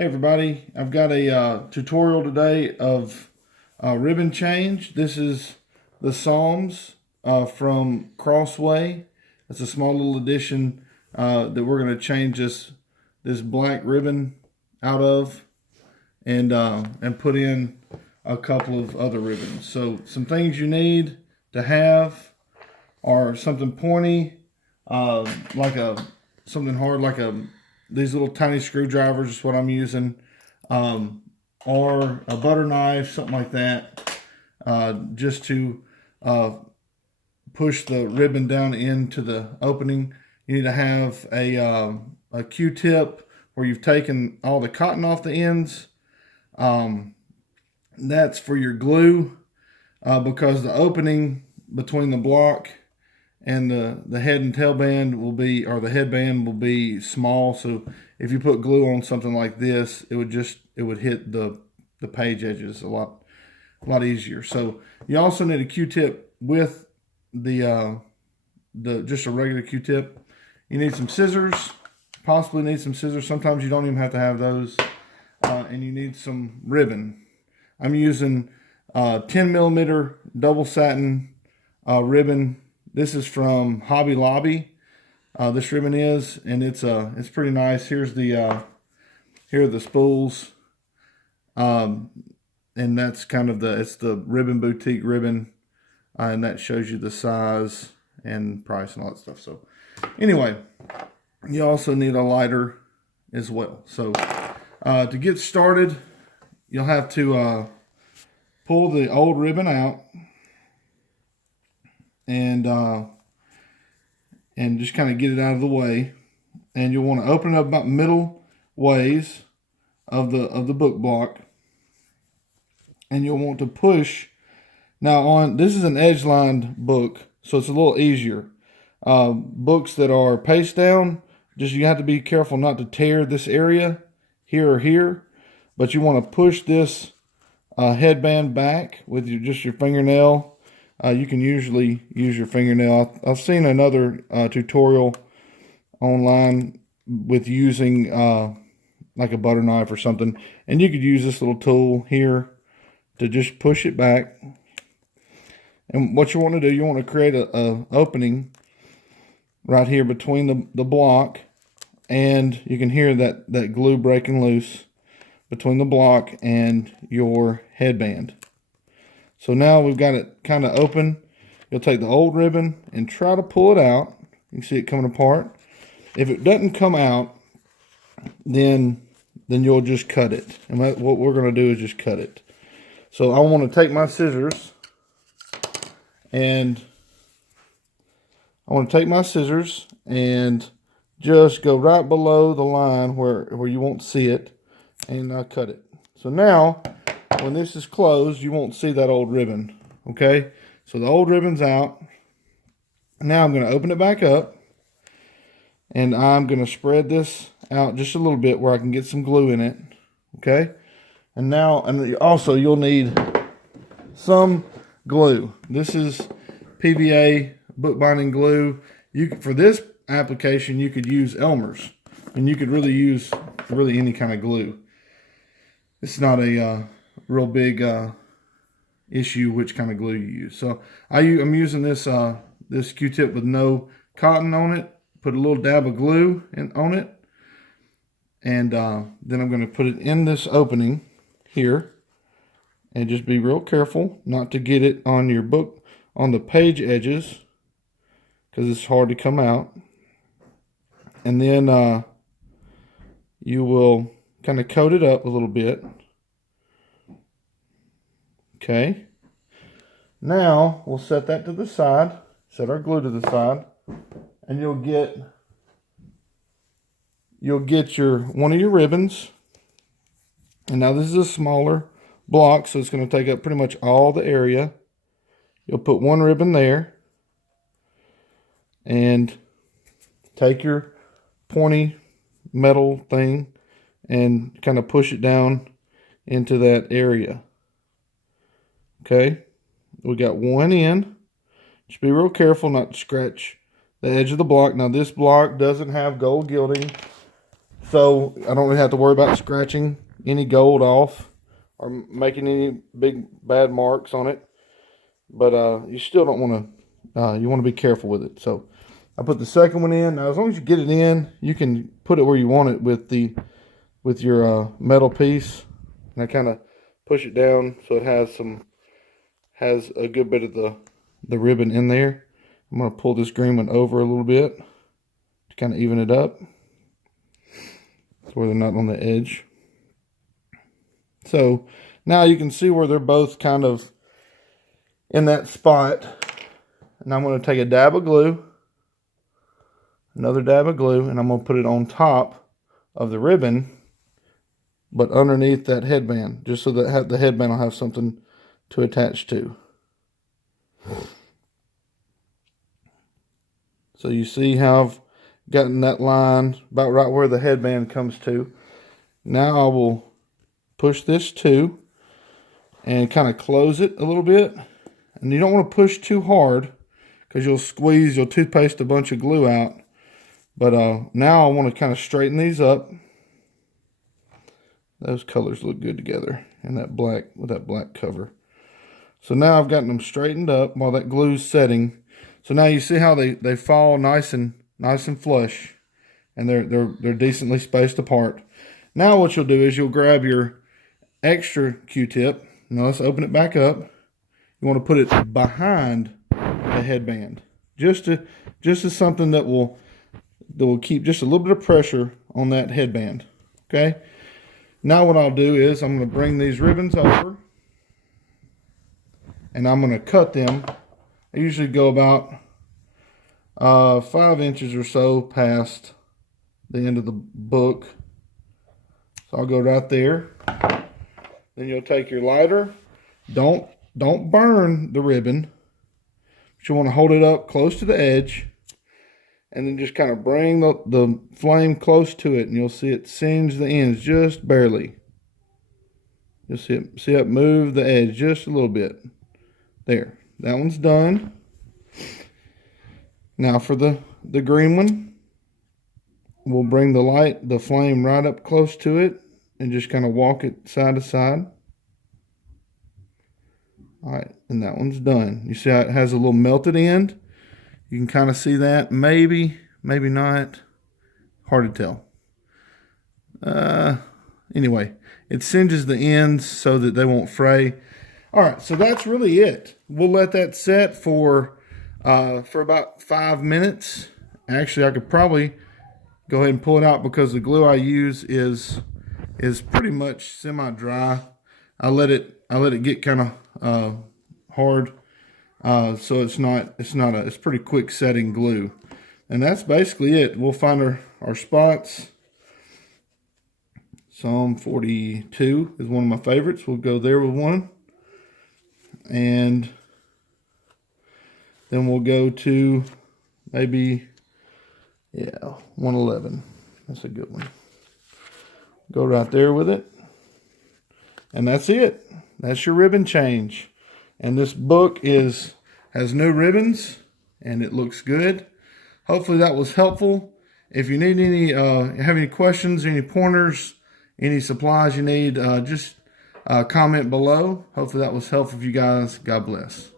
Hey everybody, I've got a tutorial today of ribbon change. This is the Psalms from Crossway. It's a small little addition that we're going to change this black ribbon out of and put in a couple of other ribbons. So some things you need to have are something pointy, something hard like these little tiny screwdrivers is what I'm using, or a butter knife, something like that, just to push the ribbon down into the opening. You need to have a Q-tip where you've taken all the cotton off the ends. That's for your glue, because the opening between the block and the head and tail band will be, or the headband will be small. So if you put glue on something like this, it would hit the page edges a lot easier. So you also need a Q-tip with just a regular Q-tip. You need some scissors, possibly need some scissors. Sometimes you don't even have to have those. And you need some ribbon. I'm using 10mm double satin ribbon. This is from Hobby Lobby. This ribbon is, and it's pretty nice. Here's here are the spools, and that's kind of it's the Ribbon Boutique ribbon, and that shows you the size and price and all that stuff. So anyway, you also need a lighter as well. So to get started, you'll have to pull the old ribbon out and just kind of get it out of the way. And you'll want to open it up about middle ways of the book block, and you'll want to push. Now this is an edge-lined book, so it's a little easier. Books that are paste down, you have to be careful not to tear this area here or here, but you want to push this headband back with just your fingernail. You can usually use your fingernail. I've seen another tutorial online with using like a butter knife or something, and you could use this little tool here to just push it back. And what you want to do, you want to create a opening right here between the block, and you can hear that glue breaking loose between the block and your headband. So now we've got it kind of open. You'll take the old ribbon and try to pull it out. You can see it coming apart. If it doesn't come out, then you'll just cut it. And what we're going to do is just cut it. So I want to take my scissors, and just go right below the line where you won't see it, and cut it. So now, when this is closed, you won't see that old ribbon, okay? So the old ribbon's out. Now I'm going to open it back up, and I'm going to spread this out just a little bit where I can get some glue in it, okay? And also you'll need some glue. This is PVA bookbinding glue. For this application, you could use Elmer's, and you could really use any kind of glue. It's not a real big issue which kind of glue you use. So I'm using this Q-tip with no cotton on it. Put a little dab of glue on it, and then I'm going to put it in this opening here, and just be real careful not to get it on your book, on the page edges, because it's hard to come out. And then you will kind of coat it up a little bit. Okay. Now we'll set that to the side. Set our glue to the side, and you'll get one of your ribbons. And now this is a smaller block, so it's going to take up pretty much all the area. You'll put one ribbon there, and take your pointy metal thing and kind of push it down into that area. Okay, we got one in. Just be real careful not to scratch the edge of the block. Now this block doesn't have gold gilding, So I don't really have to worry about scratching any gold off or making any big bad marks on it. But you still don't want to, you want to be careful with it. So I put the second one in. Now, as long as you get it in, you can put it where you want it with your metal piece. And I kind of push it down so it has a good bit of the ribbon in there. I'm going to pull this green one over a little bit to kind of even it up so where they're not on the edge. So now you can see where they're both kind of in that spot. And I'm going to take a dab of glue, another dab of glue, and I'm going to put it on top of the ribbon, but underneath that headband, just so that the headband will have something to attach to. So you see how I've gotten that line about right where the headband comes to. Now I will push this too and kind of close it a little bit. And you don't want to push too hard because you'll toothpaste a bunch of glue out. But now I want to kind of straighten these up. Those colors look good together and that black with that black cover. So now I've gotten them straightened up while that glue's setting. So now you see how they fall nice and flush, and they're decently spaced apart. Now what you'll do is you'll grab your extra Q-tip. Now let's open it back up. You want to put it behind the headband, just as something that will keep just a little bit of pressure on that headband. Okay. Now what I'll do is I'm going to bring these ribbons over, and I'm going to cut them. I usually go about 5 inches or so past the end of the book. So I'll go right there. Then you'll take your lighter. Don't burn the ribbon, but you want to hold it up close to the edge, and then just kind of bring the flame close to it, and you'll see it singe the ends just barely. You'll see it move the edge just a little bit. There, that one's done. Now for the green one, we'll bring the flame right up close to it and just kind of walk it side to side. All right, and that one's done. You see how it has a little melted end? You can kind of see that. Maybe not. Hard to tell. Anyway, it singes the ends so that they won't fray. All right, so that's really it. We'll let that set for about 5 minutes. Actually, I could probably go ahead and pull it out because the glue I use is pretty much semi-dry. I let it get kind of hard, so it's pretty quick setting glue. And that's basically it. We'll find our spots. Psalm 42 is one of my favorites. We'll go there with one. And then we'll go to maybe, 111. That's a good one. Go right there with it. And that's it. That's your ribbon change. And this book has new ribbons, and it looks good. Hopefully that was helpful. If you need have any questions, any pointers, any supplies you need, just comment below. Hopefully that was helpful for you guys. God bless.